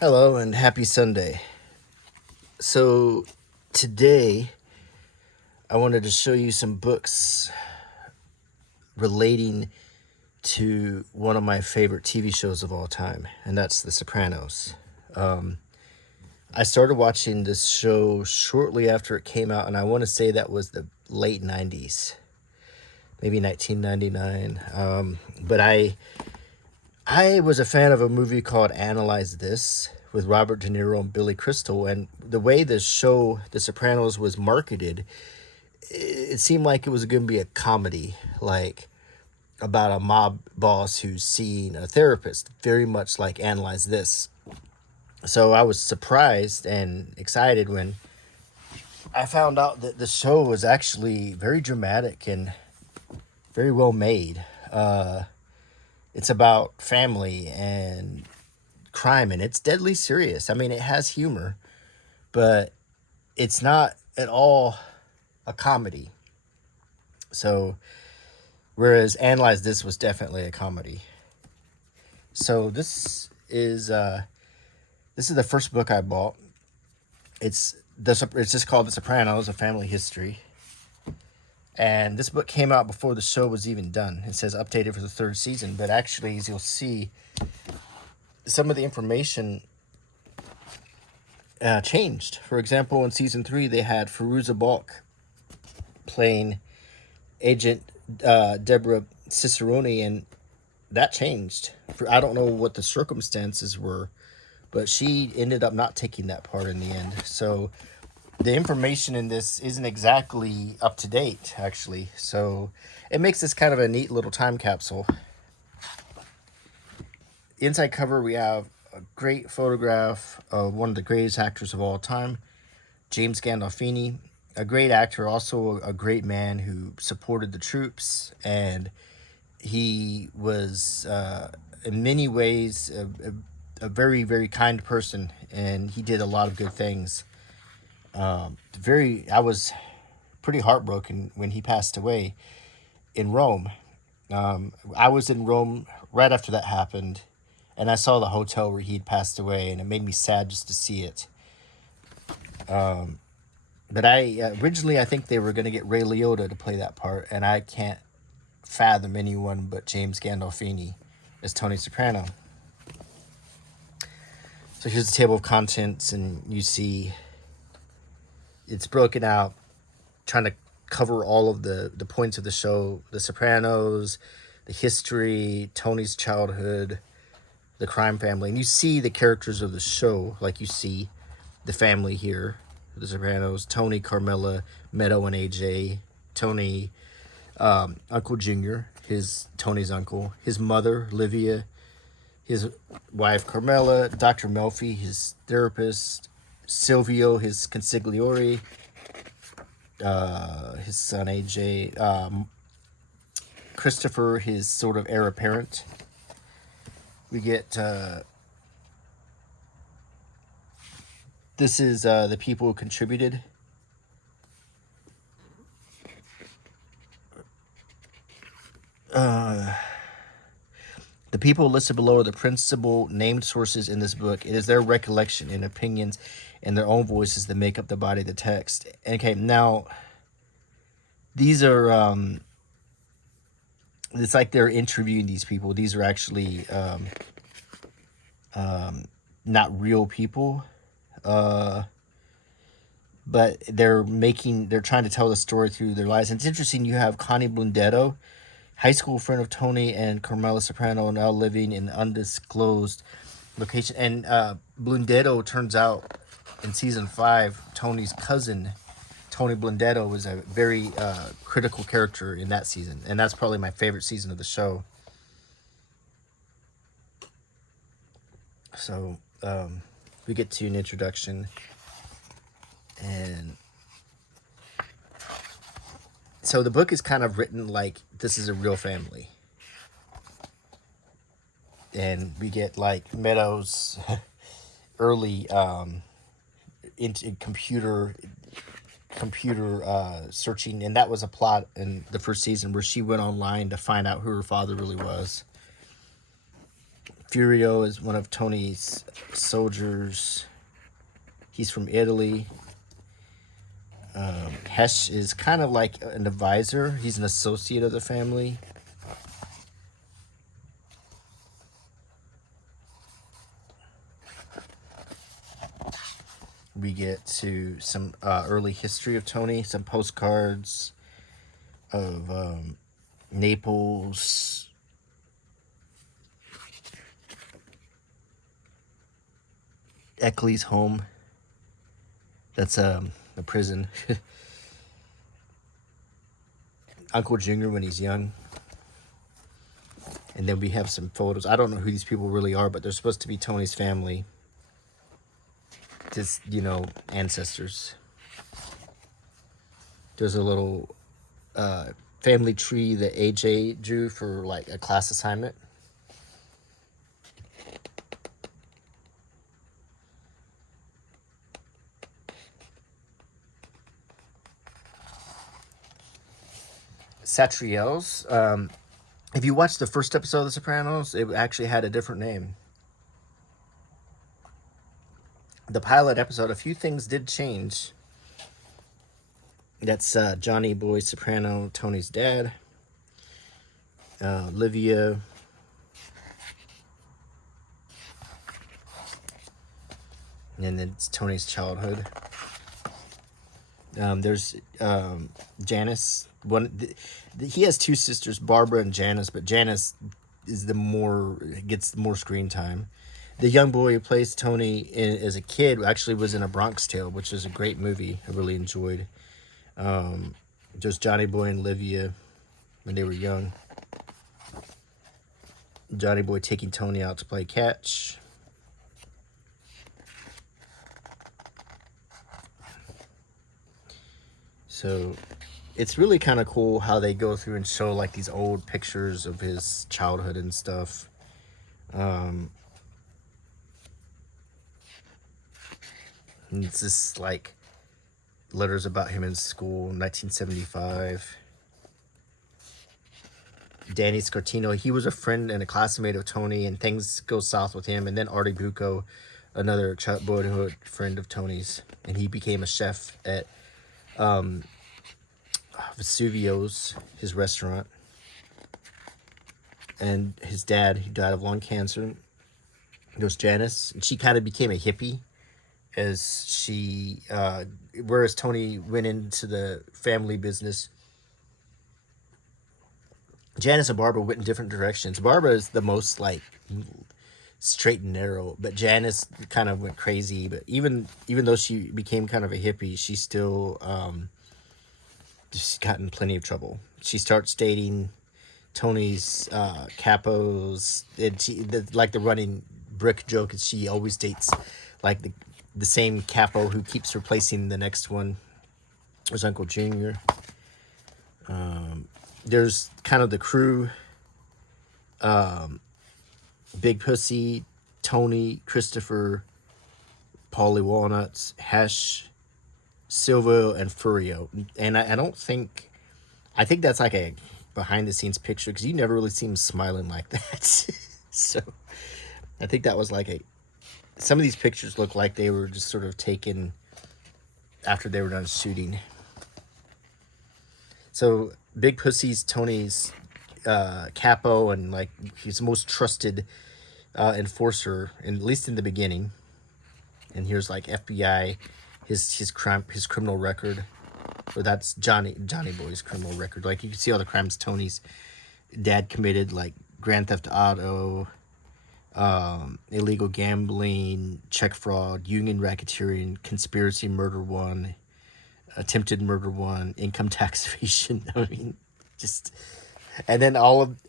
Hello and happy Sunday. So, today I wanted to show you some books relating to one of my favorite TV shows of all time, and that's The Sopranos. I started watching this show shortly after it came out, and I want to say that was the late 90s, maybe 1999. But I was a fan of a movie called Analyze This with Robert De Niro and Billy Crystal, and the way the show The Sopranos was marketed, it seemed like it was going to be a comedy, like about a mob boss who's seeing a therapist, very much like Analyze This. So I was surprised and excited when I found out that the show was actually very dramatic and very well made. It's about family and crime, and it's deadly serious. I mean, it has humor, but it's not at all a comedy. So, whereas Analyze This was definitely a comedy. So this is the first book I bought. It's just called The Sopranos: A Family History. And this book came out before the show was even done. It says updated for the third season, but actually, as you'll see, some of the information changed. For example, in season 3, they had Firuza Balk playing Agent Deborah Cicerone, and that changed. I don't know what the circumstances were, but she ended up not taking that part in the end. So the information in this isn't exactly up to date, actually. So it makes this kind of a neat little time capsule. Inside cover, we have a great photograph of one of the greatest actors of all time, James Gandolfini, a great actor, also a great man who supported the troops, and he was, in many ways, a very, very kind person, and he did a lot of good things. I was pretty heartbroken when he passed away in Rome. I was in Rome right after that happened, and I saw the hotel where he'd passed away, and it made me sad just to see it. But originally I think they were going to get Ray Liotta to play that part, and I can't fathom anyone but James Gandolfini as Tony Soprano. So here's the table of contents, and you see it's broken out, trying to cover all of the points of the show: The Sopranos, the history, Tony's childhood, the crime family. And you see the characters of the show, like you see the family here, The Sopranos: Tony, Carmela, Meadow, and AJ. Tony, Uncle Junior, Tony's uncle, his mother, Livia, his wife, Carmela, Dr. Melfi, his therapist, Silvio, his consigliere, his son AJ, Christopher, his sort of heir apparent. We get this is the people who contributed. The people listed below are the principal named sources in this book. It is their recollection and opinions and their own voices that make up the body of the text. Okay, now these are it's like they're interviewing these people. These are actually not real people, but they're trying to tell the story through their lives. And it's interesting. You have Connie Blundetto, high school friend of Tony and Carmela Soprano, now living in undisclosed location. And Blundetto turns out in season 5, Tony's cousin, Tony Blundetto, was a very critical character in that season, and that's probably my favorite season of the show. So we get to an introduction, and so the book is kind of written like this is a real family, and we get like Meadows' early into computer searching, and that was a plot in the first season where she went online to find out who her father really was. Furio is one of Tony's soldiers. He's from Italy. Hesh is kind of like an advisor. He's an associate of the family. We get to some early history of Tony, some postcards of Naples, Eckley's home. That's a prison. Uncle Junior when he's young. And then we have some photos. I don't know who these people really are, but they're supposed to be Tony's family. Just, ancestors. There's a little family tree that AJ drew for like a class assignment. Satriel's. If you watched the first episode of The Sopranos, it actually had a different name. The pilot episode, a few things did change. That's Johnny Boy Soprano, Tony's dad. Livia. And then it's Tony's childhood. There's Janice. He has two sisters, Barbara and Janice, but Janice is gets more screen time. The young boy who plays Tony as a kid actually was in A Bronx Tale, which is a great movie. I really enjoyed. Just Johnny Boy and Livia when they were young. Johnny Boy taking Tony out to play catch. So it's really kind of cool how they go through and show like these old pictures of his childhood and stuff. And it's just like letters about him in school, 1975. Danny Scartino, he was a friend and a classmate of Tony, and things go south with him. And then Artie Bucco, another boyhood friend of Tony's, and he became a chef at Vesuvio's, his restaurant. And his dad, he died of lung cancer. There's Janice, and she kind of became a hippie as she, whereas Tony went into the family business. Janice and Barbara went in different directions. Barbara is the most like straight and narrow, but Janice kind of went crazy. But even though she became kind of a hippie, she still just got in plenty of trouble. She starts dating Tony's capos. And like the running brick joke is she always dates like the same capo who keeps replacing the next one. There's Uncle Junior. There's kind of the crew. Big Pussy, Tony, Christopher, Paulie Walnuts, Hesh, Silvio, and Furio. And I think that's like a behind the scenes picture because you never really see him smiling like that. So I think that was like some of these pictures look like they were just sort of taken after they were done shooting. So Big Pussy's Tony's capo and like his most trusted enforcer, at least in the beginning. And here's like FBI, his criminal record. Or that's Johnny Boy's criminal record. Like you can see all the crimes Tony's dad committed, like Grand Theft Auto, illegal gambling, check fraud, union racketeering, conspiracy murder 1, attempted murder 1, income tax evasion. I mean, just, and then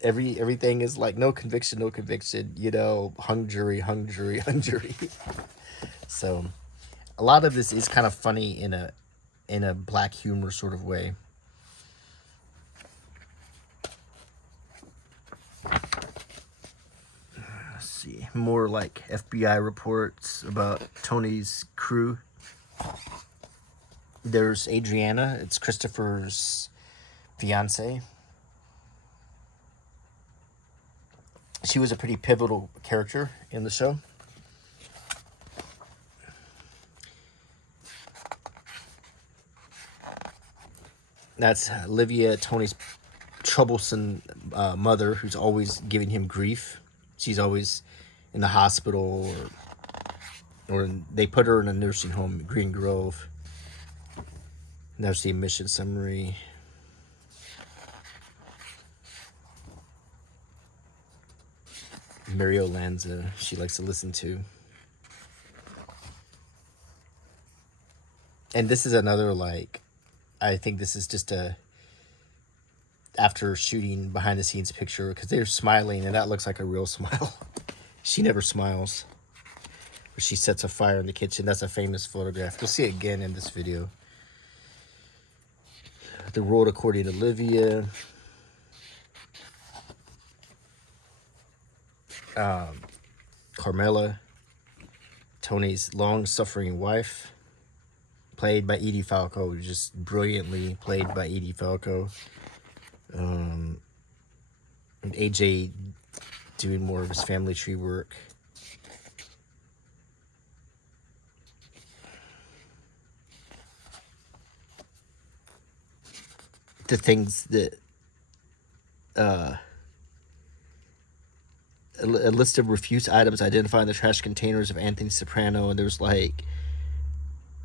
everything is like no conviction, hung jury. So a lot of this is kind of funny in a black humor sort of way. Let's see, more like FBI reports about Tony's crew. There's Adriana, it's Christopher's fiance. She was a pretty pivotal character in the show. That's Olivia, Tony's troublesome mother, who's always giving him grief. She's always in the hospital, or they put her in a nursing home, Green Grove. There's the admission summary. Mario Lanza, she likes to listen to. And this is another, like, I think this is just a after shooting behind the scenes picture, because they're smiling and that looks like a real smile. She never smiles. She sets a fire in the kitchen. That's a famous photograph. You'll see it again in this video. The World According to Olivia. Carmela, Tony's long-suffering wife, played by Edie Falco, just brilliantly played by Edie Falco. And AJ doing more of his family tree work. The things that a list of refuse items identified in the trash containers of Anthony Soprano, and there's like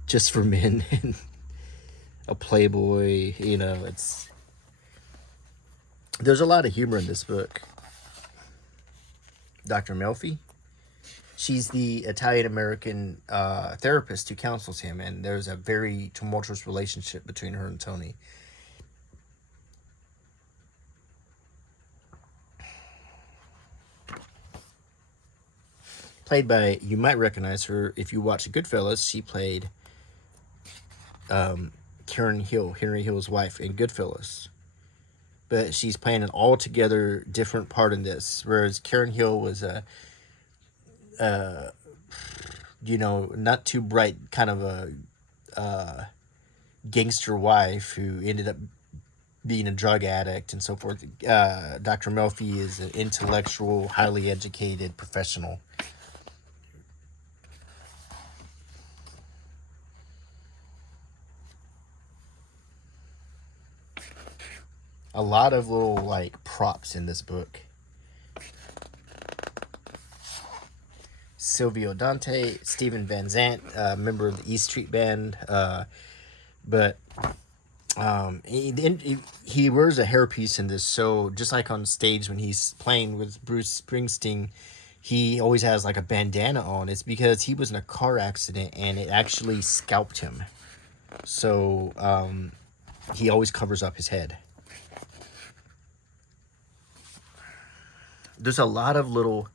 just for men and a Playboy. You know, there's a lot of humor in this book. Dr. Melfi, she's the Italian American therapist who counsels him, and there's a very tumultuous relationship between her and Tony. Played by, you might recognize her if you watch Goodfellas. She played Karen Hill, Henry Hill's wife in Goodfellas. But she's playing an altogether different part in this. Whereas Karen Hill was a, not too bright kind of a gangster wife who ended up being a drug addict and so forth. Dr. Melfi is an intellectual, highly educated professional. A lot of little like props in this book. Silvio Dante, Stephen Van Zandt, member of the E Street Band, but he wears a hairpiece in this. So just like on stage when he's playing with Bruce Springsteen, he always has like a bandana on. It's because he was in a car accident and it actually scalped him. So he always covers up his head. There's a lot of little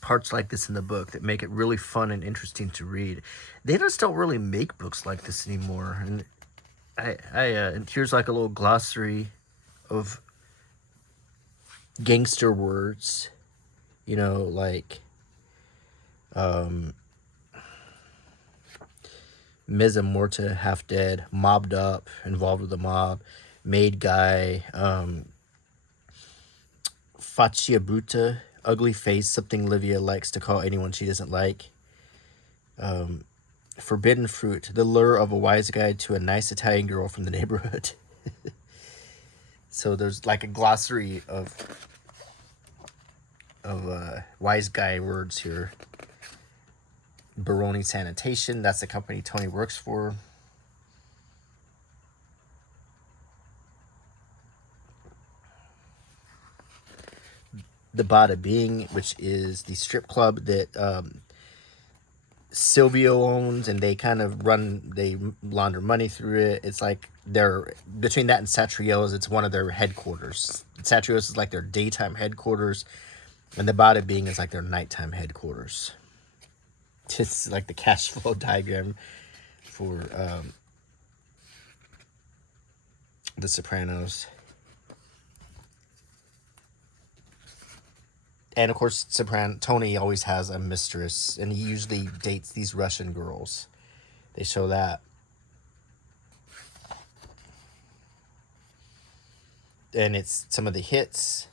parts like this in the book that make it really fun and interesting to read. They just don't really make books like this anymore. And and here's like a little glossary of gangster words, like mezza morta, half dead, mobbed up, involved with the mob, made guy, faccia brutta, ugly face, something Livia likes to call anyone she doesn't like. Forbidden fruit, the lure of a wise guy to a nice Italian girl from the neighborhood. So there's like a glossary of wise guy words here. Baroni Sanitation, that's the company Tony works for. The Bada Bing, which is the strip club that Silvio owns, and they kind of they launder money through it. It's like they're between that and Satriel's, it's one of their headquarters. Satriel's is like their daytime headquarters, and the Bada Bing is like their nighttime headquarters. Just like the cash flow diagram for The Sopranos. And of course, Tony always has a mistress, and he usually dates these Russian girls. They show that. And it's some of the hits.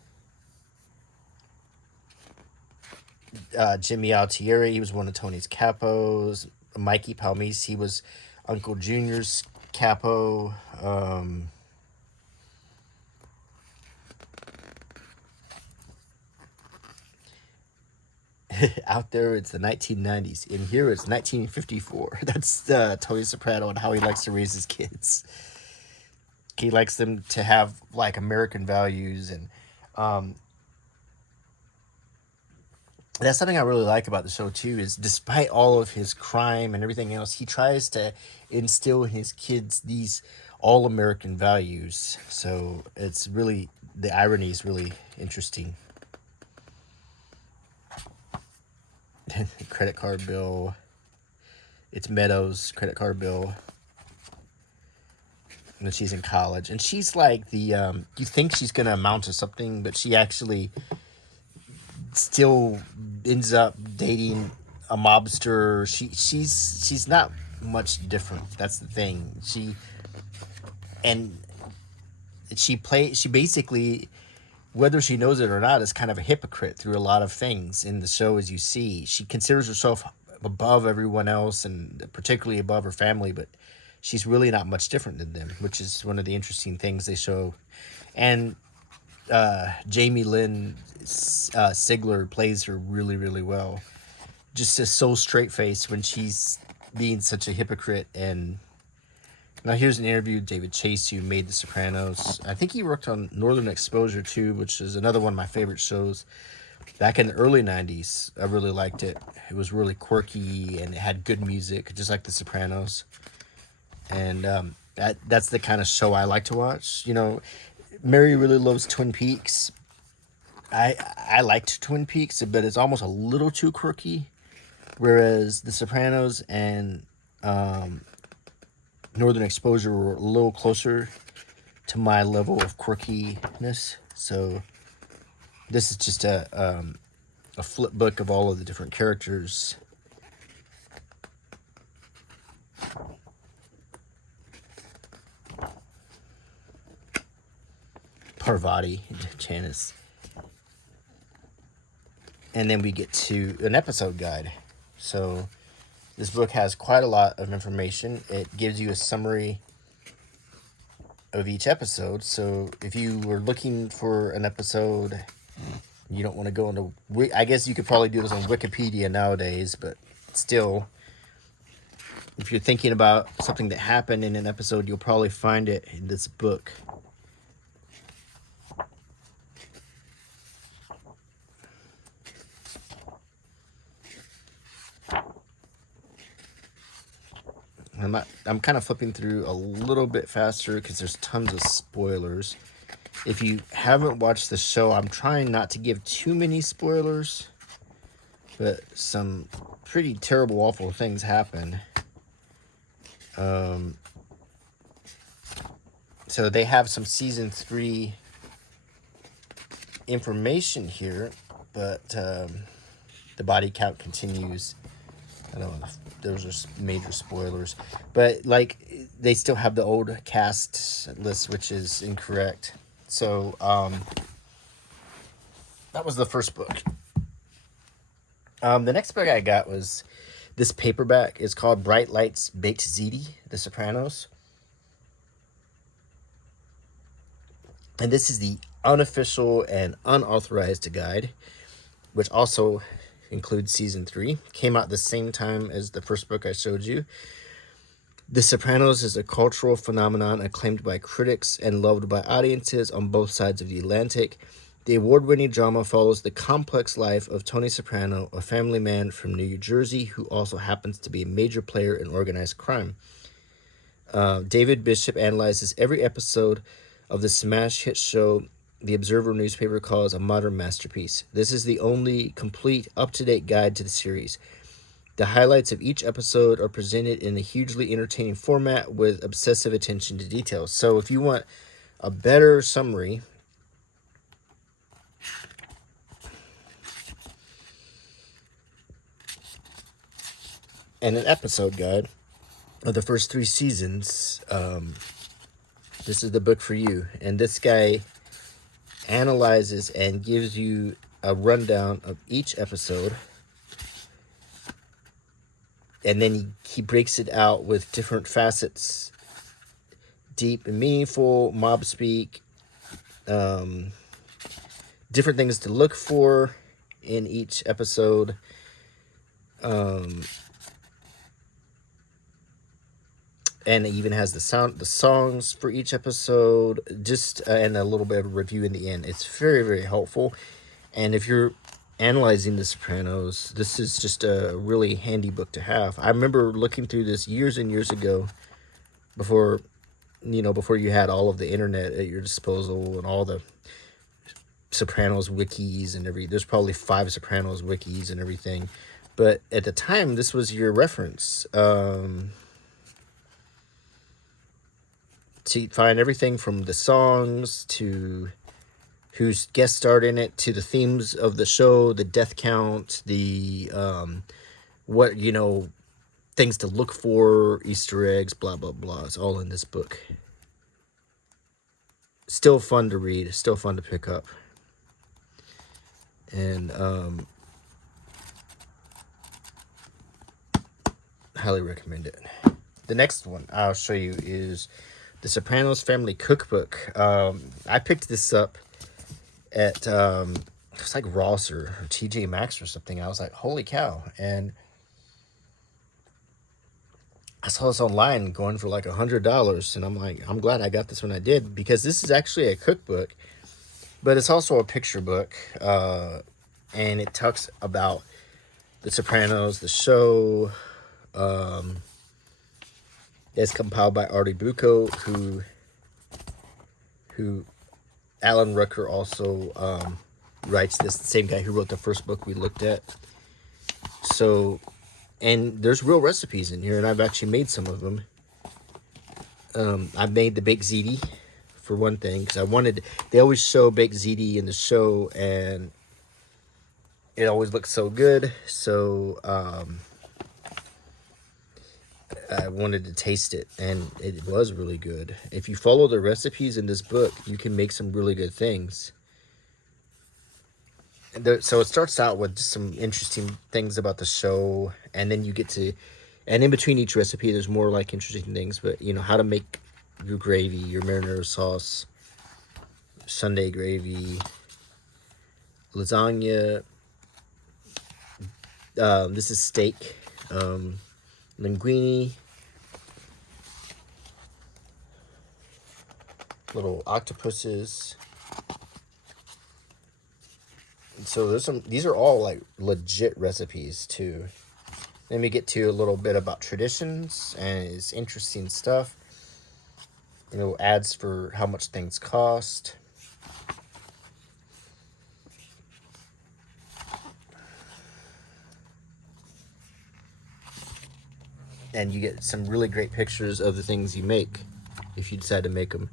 Jimmy Altieri, he was one of Tony's capos. Mikey Palmise, he was Uncle Junior's capo. Out there, it's the 1990s. In here, it's 1954. That's Tony Soprano and how he likes to raise his kids. He likes them to have like American values, and um, that's something I really like about the show too. Is despite all of his crime and everything else, he tries to instill in his kids these all American values. So it's really, the irony is really interesting. Credit card bill. It's Meadows' credit card bill. And she's in college, and she's like you think she's gonna amount to something, but she actually still ends up dating a mobster. She's not much different. That's the thing. And she basically, whether she knows it or not, is kind of a hypocrite through a lot of things in the show. As you see, she considers herself above everyone else, and particularly above her family, but she's really not much different than them, which is one of the interesting things they show. And Jamie Lynn Sigler plays her really, really well. Just so straight faced when she's being such a hypocrite. And now here's an interview with David Chase, who made The Sopranos. I think he worked on Northern Exposure too, which is another one of my favorite shows. Back in the early 90s, I really liked it. It was really quirky and it had good music, just like The Sopranos. And that's the kind of show I like to watch. You know, Mary really loves Twin Peaks. I liked Twin Peaks, but it's almost a little too quirky. Whereas The Sopranos and Northern Exposure were a little closer to my level of quirkiness. So this is just a flip book of all of the different characters. Parvati, Janice. And then we get to an episode guide. So this book has quite a lot of information. It gives you a summary of each episode. So if you were looking for an episode, you don't want to go into... I guess you could probably do this on Wikipedia nowadays, but still, if you're thinking about something that happened in an episode, you'll probably find it in this book. I'm kind of flipping through a little bit faster because there's tons of spoilers. If you haven't watched the show, I'm trying not to give too many spoilers, but some pretty terrible, awful things happen. So they have some season 3 information here, but the body count continues. I don't know if those are major spoilers, but like they still have the old cast list, which is incorrect. So that was the first book. The next book I got was this paperback. It's called Bright Lights Baked Ziti, The Sopranos. And this is the unofficial and unauthorized guide, which also includes season 3. Came out the same time as the first book I showed you. The Sopranos is a cultural phenomenon acclaimed by critics and loved by audiences on both sides of the Atlantic. The award-winning drama follows the complex life of Tony Soprano, a family man from New Jersey who also happens to be a major player in organized crime. David Bishop analyzes every episode of the smash hit show the Observer newspaper calls a modern masterpiece. This is the only complete, up-to-date guide to the series. The highlights of each episode are presented in a hugely entertaining format with obsessive attention to detail. So if you want a better summary, and an episode guide of the first 3 seasons, this is the book for you. And this guy analyzes and gives you a rundown of each episode, and then he breaks it out with different facets, deep and meaningful, mob speak, um, different things to look for in each episode. And it even has the songs for each episode, just and a little bit of a review in the end. It's very, very helpful. And if you're analyzing The Sopranos, this is just a really handy book to have. I remember looking through this years and years ago, before before you had all of the internet at your disposal and all the Sopranos wikis and there's probably 5 Sopranos wikis and everything. But at the time, this was your reference. To find everything from the songs to who's guest starred in it, to the themes of the show, the death count, the what things to look for, Easter eggs, blah blah blah. It's all in this book. Still fun to read, still fun to pick up, and highly recommend it. The next one I'll show you is The Sopranos Family Cookbook. I picked this up at it was like Ross or TJ Maxx or something. I was like, holy cow. And I saw this online going for like $100, and I'm like, I'm glad I got this when I did, because this is actually a cookbook, but it's also a picture book, and it talks about The Sopranos, the show. It's compiled by Artie Bucco, who Alan Rucker also writes this, the same guy who wrote the first book we looked at. So, and there's real recipes in here, and I've actually made some of them. I've made the baked ziti, for one thing, because they always show baked ziti in the show, and it always looks so good. So, I wanted to taste it, and it was really good. If you follow the recipes in this book, you can make some really good things. So it starts out with just some interesting things about the show, and then you get to, and in between each recipe, there's more like interesting things, but how to make your gravy, your marinara sauce, Sunday gravy, lasagna. This is steak, linguine, little octopuses. So these are all like legit recipes too. Then we get to a little bit about traditions, and it's interesting stuff. Ads for how much things cost. And you get some really great pictures of the things you make, if you decide to make them.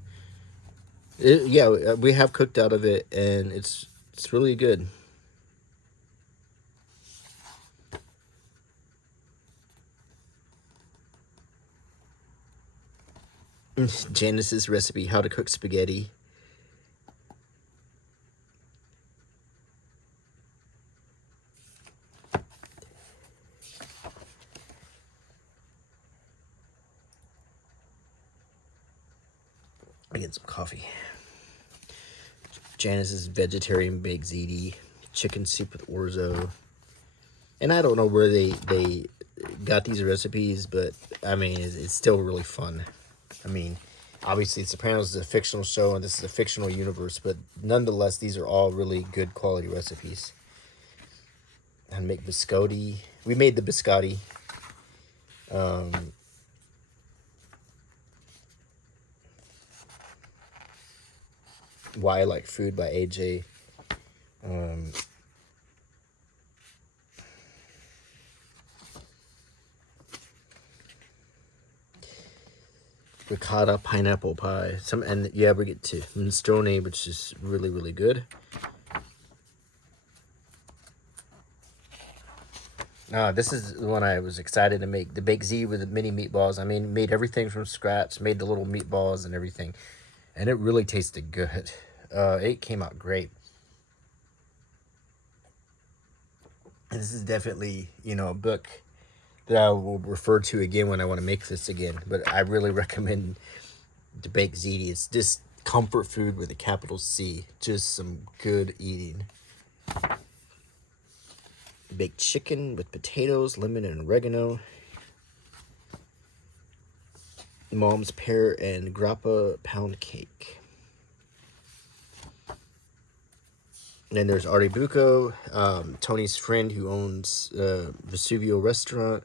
We have cooked out of it, and it's really good. Janice's recipe, how to cook spaghetti. I get some coffee. Janice's vegetarian baked ziti, chicken soup with orzo. And I don't know where they got these recipes, but I mean, it's still really fun. I mean, obviously, Sopranos is a fictional show, and this is a fictional universe, but nonetheless, these are all really good quality recipes. And make biscotti. We made the biscotti. Why I Like Food by AJ. Ricotta pineapple pie. We get to minestrone, which is really, really good. This is the one I was excited to make. The baked ziti with the mini meatballs. I mean, made everything from scratch. Made the little meatballs and everything. And it really tasted good. It came out great. And this is definitely, a book that I will refer to again when I want to make this again. But I really recommend the baked ziti. It's just comfort food with a capital C. Just some good eating. Baked chicken with potatoes, lemon, and oregano. Mom's pear and grappa pound cake. And then there's Artie Bucco, Tony's friend who owns Vesuvio Restaurant.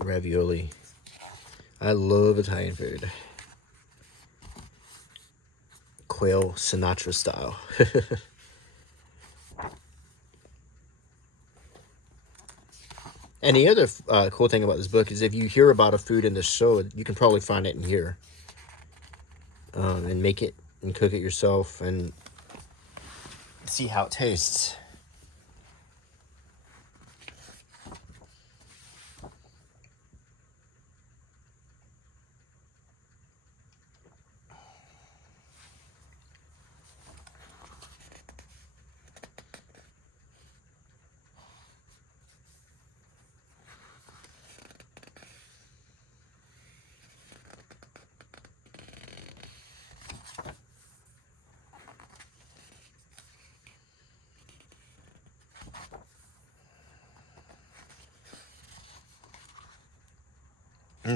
Ravioli. I love Italian food. Quail Sinatra style. And the other cool thing about this book is if you hear about a food in the show, you can probably find it in here, and make it and cook it yourself and see how it tastes.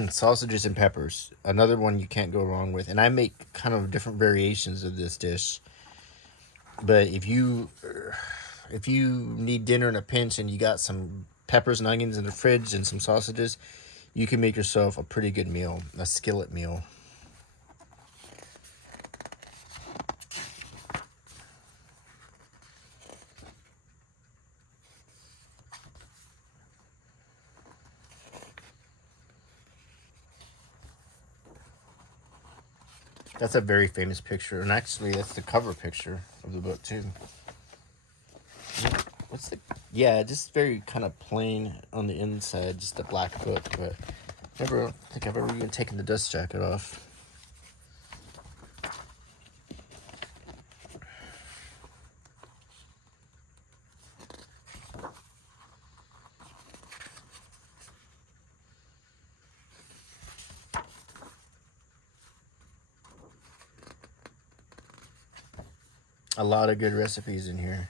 Sausages and peppers, another one you can't go wrong with. And I make kind of different variations of this dish. But if you need dinner in a pinch and you got some peppers and onions in the fridge and some sausages, you can make yourself a pretty good meal, a skillet meal. That's a very famous picture, and actually, that's the cover picture of the book too. What's the? Yeah, just very kind of plain on the inside, just a black book. But never think I've ever even taken the dust jacket off. A lot of good recipes in here.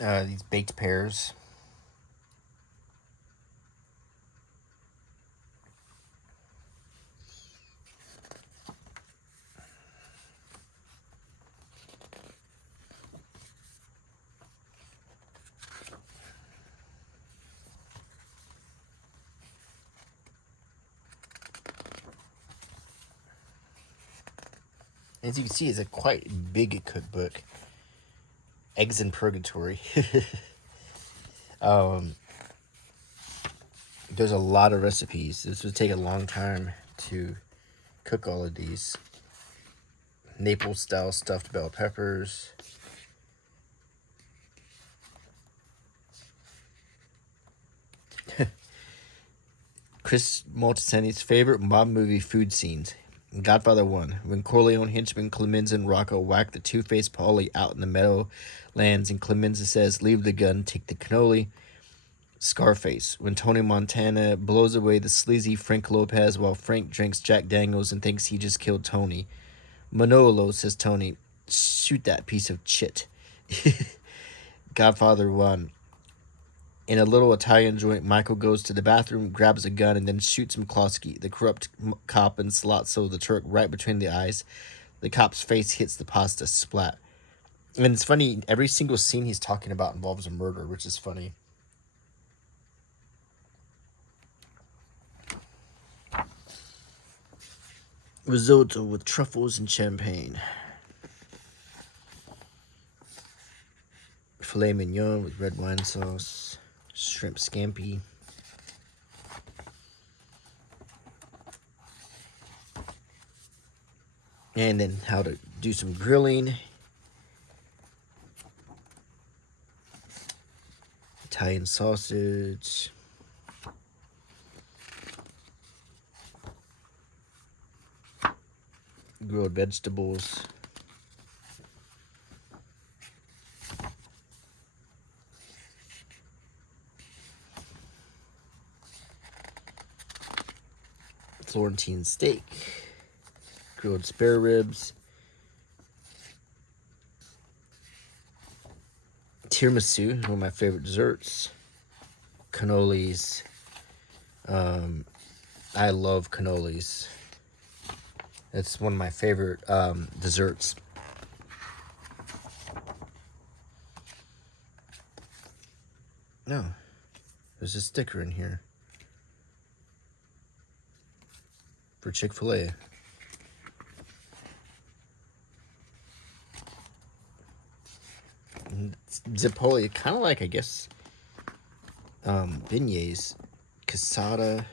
These baked pears. As you can see, it's a quite big cookbook. Eggs in Purgatory. um, there's a lot of recipes. This would take a long time to cook all of these. Naples style stuffed bell peppers. Chris Moltisanti's favorite mob movie food scenes. Godfather 1. When Corleone henchman Clemenza and Rocco whack the two-faced Paulie out in the meadowlands and Clemenza says, "Leave the gun, take the cannoli." Scarface. When Tony Montana blows away the sleazy Frank Lopez while Frank drinks Jack Daniels and thinks he just killed Tony. Manolo, says Tony, "Shoot that piece of shit." Godfather 1. In a little Italian joint, Michael goes to the bathroom, grabs a gun, and then shoots McCloskey, the corrupt cop, and Salazzo, the Turk, right between the eyes. The cop's face hits the pasta, splat. And it's funny, every single scene he's talking about involves a murder, which is funny. Risotto with truffles and champagne. Filet mignon with red wine sauce. Shrimp scampi. And then how to do some grilling. Italian sausage. Grilled vegetables. Florentine steak. Grilled spare ribs. Tiramisu, one of my favorite desserts. Cannolis. I love cannolis. It's one of my favorite desserts. No, there's a sticker in here for Chick-fil-A. Zipoli, kind of like, I guess, beignets. Casada.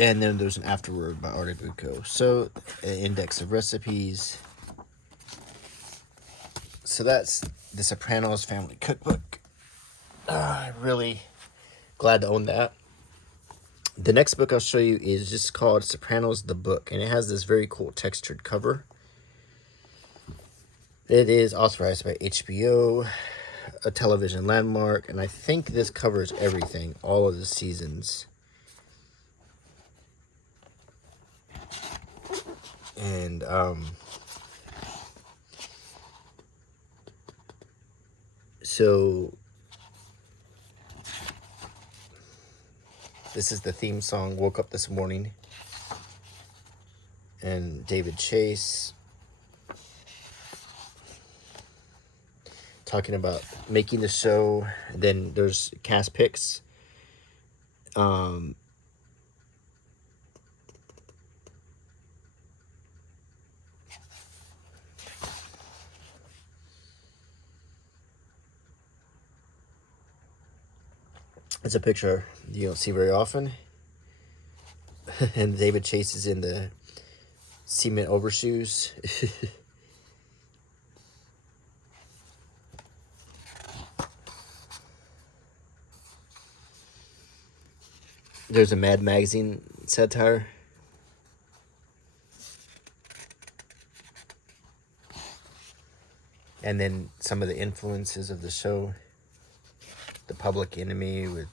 And then there's an afterword by Arte Bucco. So, an index of recipes. So that's the Sopranos Family Cookbook. Really glad to own that. The next book I'll show you is just called Sopranos the Book, and it has this very cool textured cover. It is authorized by HBO, a television landmark, and I think this covers everything, all of the seasons. And so this is the theme song, Woke Up This Morning. And David Chase talking about making the show. Then there's cast picks. It's a picture you don't see very often. And David Chase is in the cement overshoes. There's a Mad Magazine satire. And then some of the influences of the show. The Public Enemy with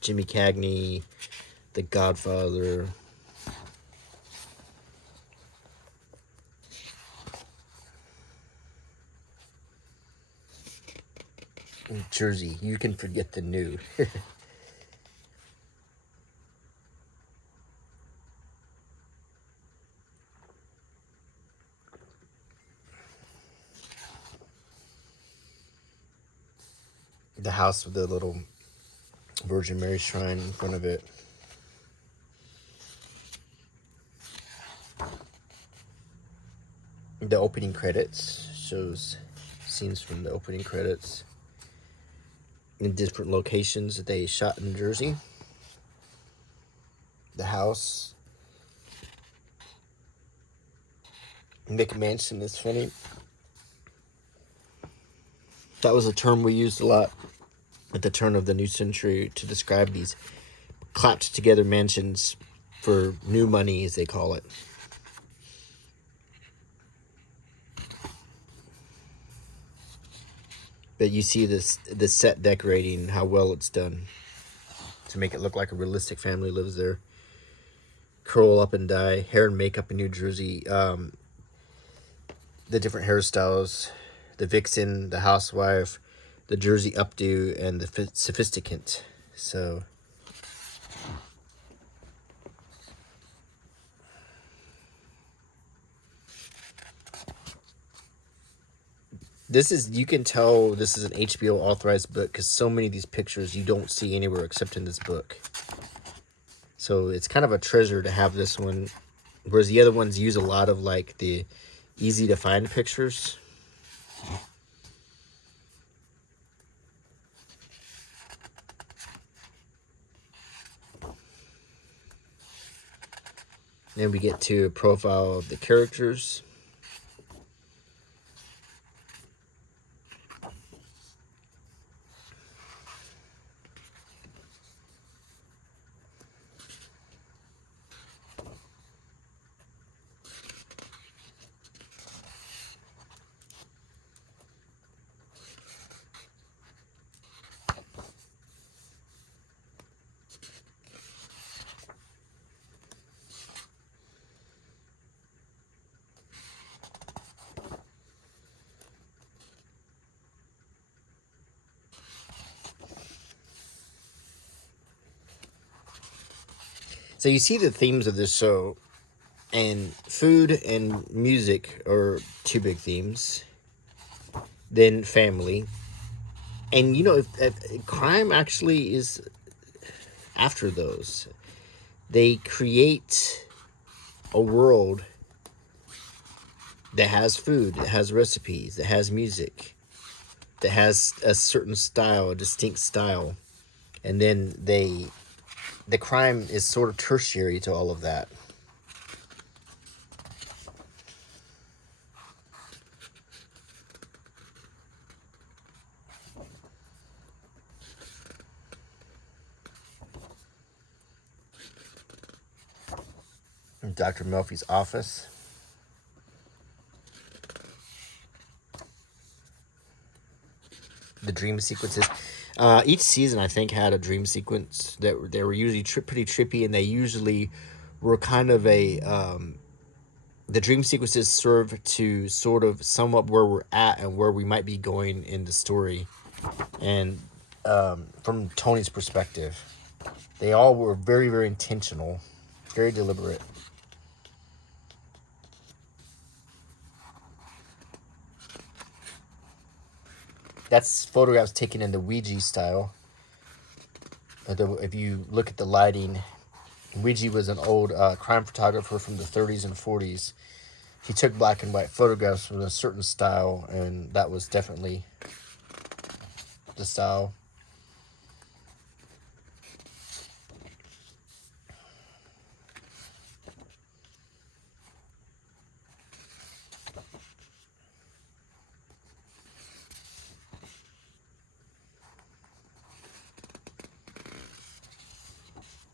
Jimmy Cagney, The Godfather. Jersey, you can forget the new. The house with the little Virgin Mary shrine in front of it. The opening credits shows scenes from the opening credits in different locations that they shot in Jersey. The house. McMansion is funny. That was a term we used a lot at the turn of the new century to describe these clapped together mansions for new money, as they call it. But you see this set decorating, how well it's done to make it look like a realistic family lives there. Curl up and die, hair and makeup in New Jersey. The different hairstyles, the vixen, the housewife, the Jersey updo, and the sophisticant. So This is, you can tell this is an HBO authorized book because so many of these pictures you don't see anywhere except in this book. So it's kind of a treasure to have this one, whereas the other ones use a lot of like the easy to find pictures. Then we get to a profile of the characters. So you see the themes of this show, and food and music are two big themes. Then family, and you know, if crime actually is after those. They create a world that has food, that has recipes, that has music, that has a certain style, a distinct style, and then the crime is sort of tertiary to all of that. Dr. Melfi's office. The dream sequences. Each season, I think, had a dream sequence that they were usually pretty trippy, and they usually were kind of a. The dream sequences serve to sort of sum up where we're at and where we might be going in the story, and from Tony's perspective, they all were very, very intentional, very deliberate. That's photographs taken in the Ouija style. If you look at the lighting, Ouija was an old crime photographer from the 30s and 40s. He took black and white photographs from a certain style, and that was definitely the style.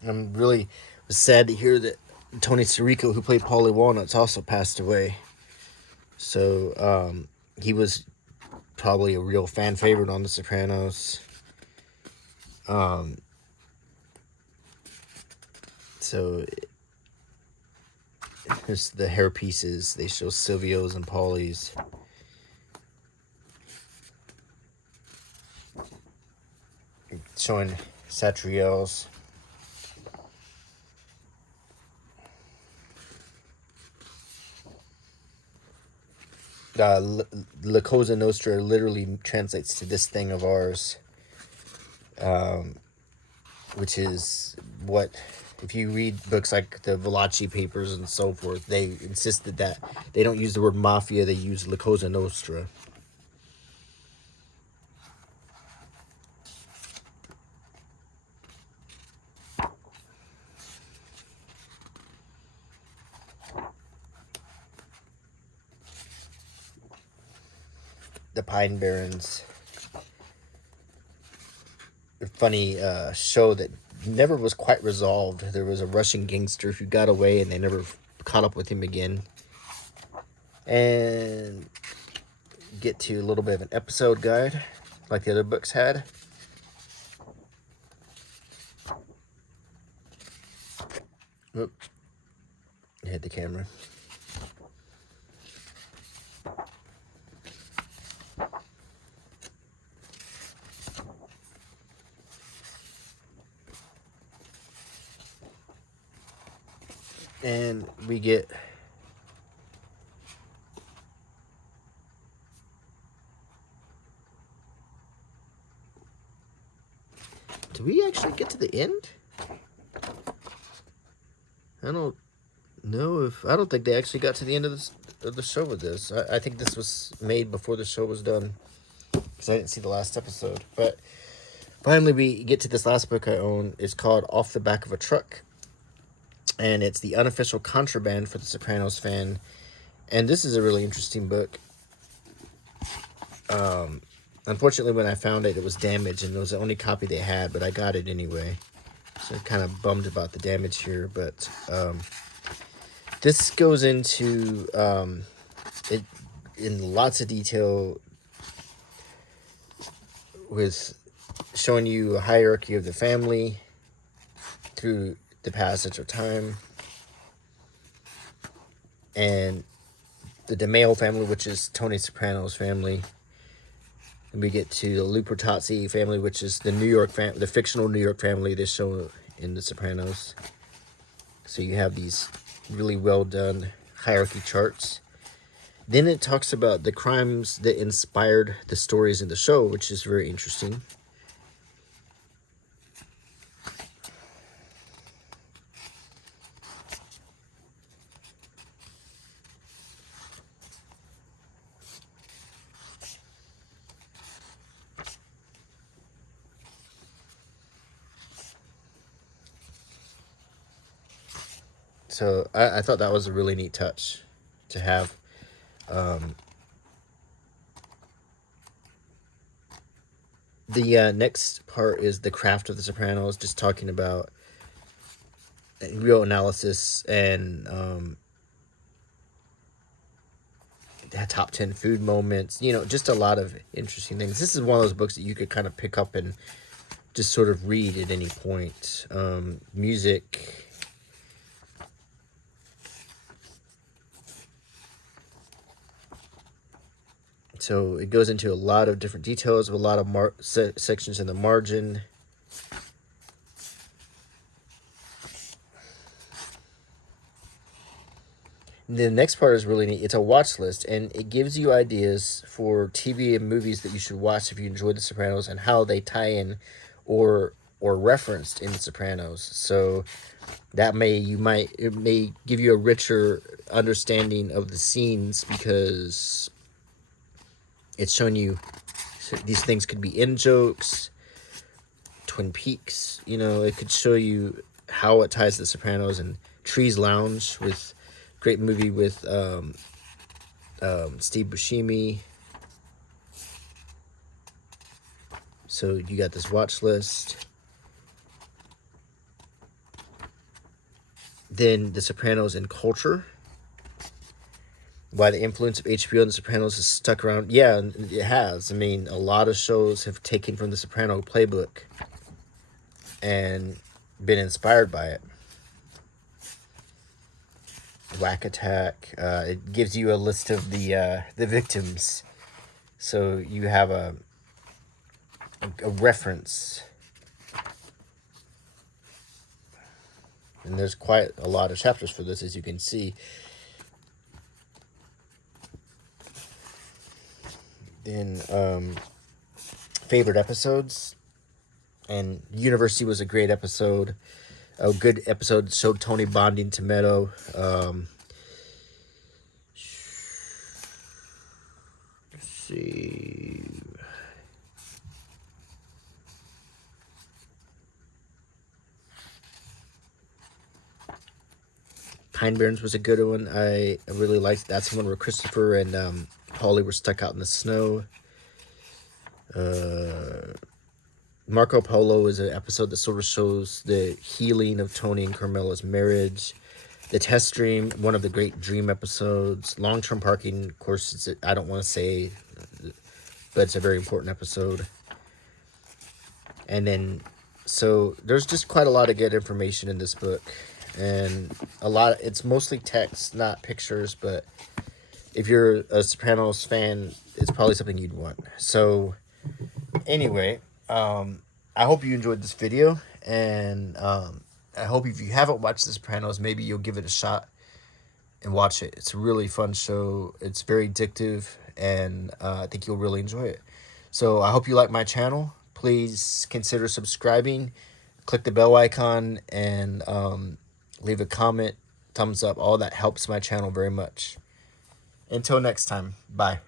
I'm really sad to hear that Tony Sirico, who played Paulie Walnuts, also passed away. So he was probably a real fan favorite on The Sopranos. So here's the hair pieces. They show Silvio's and Paulie's. Showing Satriel's. La Cosa Nostra literally translates to this thing of ours, which is what, if you read books like the Valachi Papers and so forth, they insisted that they don't use the word mafia, they use La Cosa Nostra. The Pine Barrens. A funny show that never was quite resolved. There was a Russian gangster who got away and they never caught up with him again. And get to a little bit of an episode guide like the other books had. Oop. Hit the camera. And we get Did we actually get to the end? I don't know if... I don't think they actually got to the end of the show with this. I think this was made before the show was done, because I didn't see the last episode. But finally, we get to this last book I own. It's called Off the Back of a Truck, and it's the unofficial contraband for the Sopranos fan. And this is a really interesting book. Unfortunately, when I found it, it was damaged, and it was the only copy they had, but I got it anyway. So I'm kind of bummed about the damage here, but this goes into it in lots of detail, with showing you a hierarchy of the family through the passage of time, and the DeMeo family, which is Tony Soprano's family. And we get to the Lupertazzi family, which is the the fictional New York family they show in The Sopranos. So you have these really well done hierarchy charts. Then it talks about the crimes that inspired the stories in the show, which is very interesting. So I thought that was a really neat touch to have. The next part is the craft of the Sopranos, just talking about real analysis and top 10 food moments, just a lot of interesting things. This is one of those books that you could kind of pick up and just sort of read at any point. Music. So it goes into a lot of different details, with a lot of sections in the margin. And the next part is really neat. It's a watch list, and it gives you ideas for TV and movies that you should watch if you enjoyed The Sopranos, and how they tie in or referenced in The Sopranos. So that it may give you a richer understanding of the scenes, because it's showing you these things could be in jokes, Twin Peaks. It could show you how it ties to The Sopranos, and Trees Lounge, with great movie with Steve Buscemi. So you got this watch list. Then The Sopranos in culture. Why the influence of HBO and The Sopranos has stuck around. Yeah, it has. I mean, a lot of shows have taken from the Soprano playbook and been inspired by it. Whack Attack. It gives you a list of the victims, so you have a reference. And there's quite a lot of chapters for this, as you can see. Then favorite episodes, and University was a great episode. A good episode, showed Tony bonding to Meadow. Let's see. Pine Barrens was a good one. I really liked. That's the one where Christopher and Holly were stuck out in the snow. Marco Polo is an episode that sort of shows the healing of Tony and Carmela's marriage. The Test Dream, one of the great dream episodes. Long-term parking, of course, I don't want to say, but it's a very important episode. And then, so there's just quite a lot of good information in this book. And it's mostly text, not pictures, but if you're a Sopranos fan, it's probably something you'd want. So anyway, I hope you enjoyed this video, and I hope if you haven't watched The Sopranos, maybe you'll give it a shot and watch it. It's a really fun show. It's very addictive, and I think you'll really enjoy it. So I hope you like my channel. please consider subscribing. Click the bell icon and leave a comment, thumbs up. All that helps my channel very much. Until next time, bye.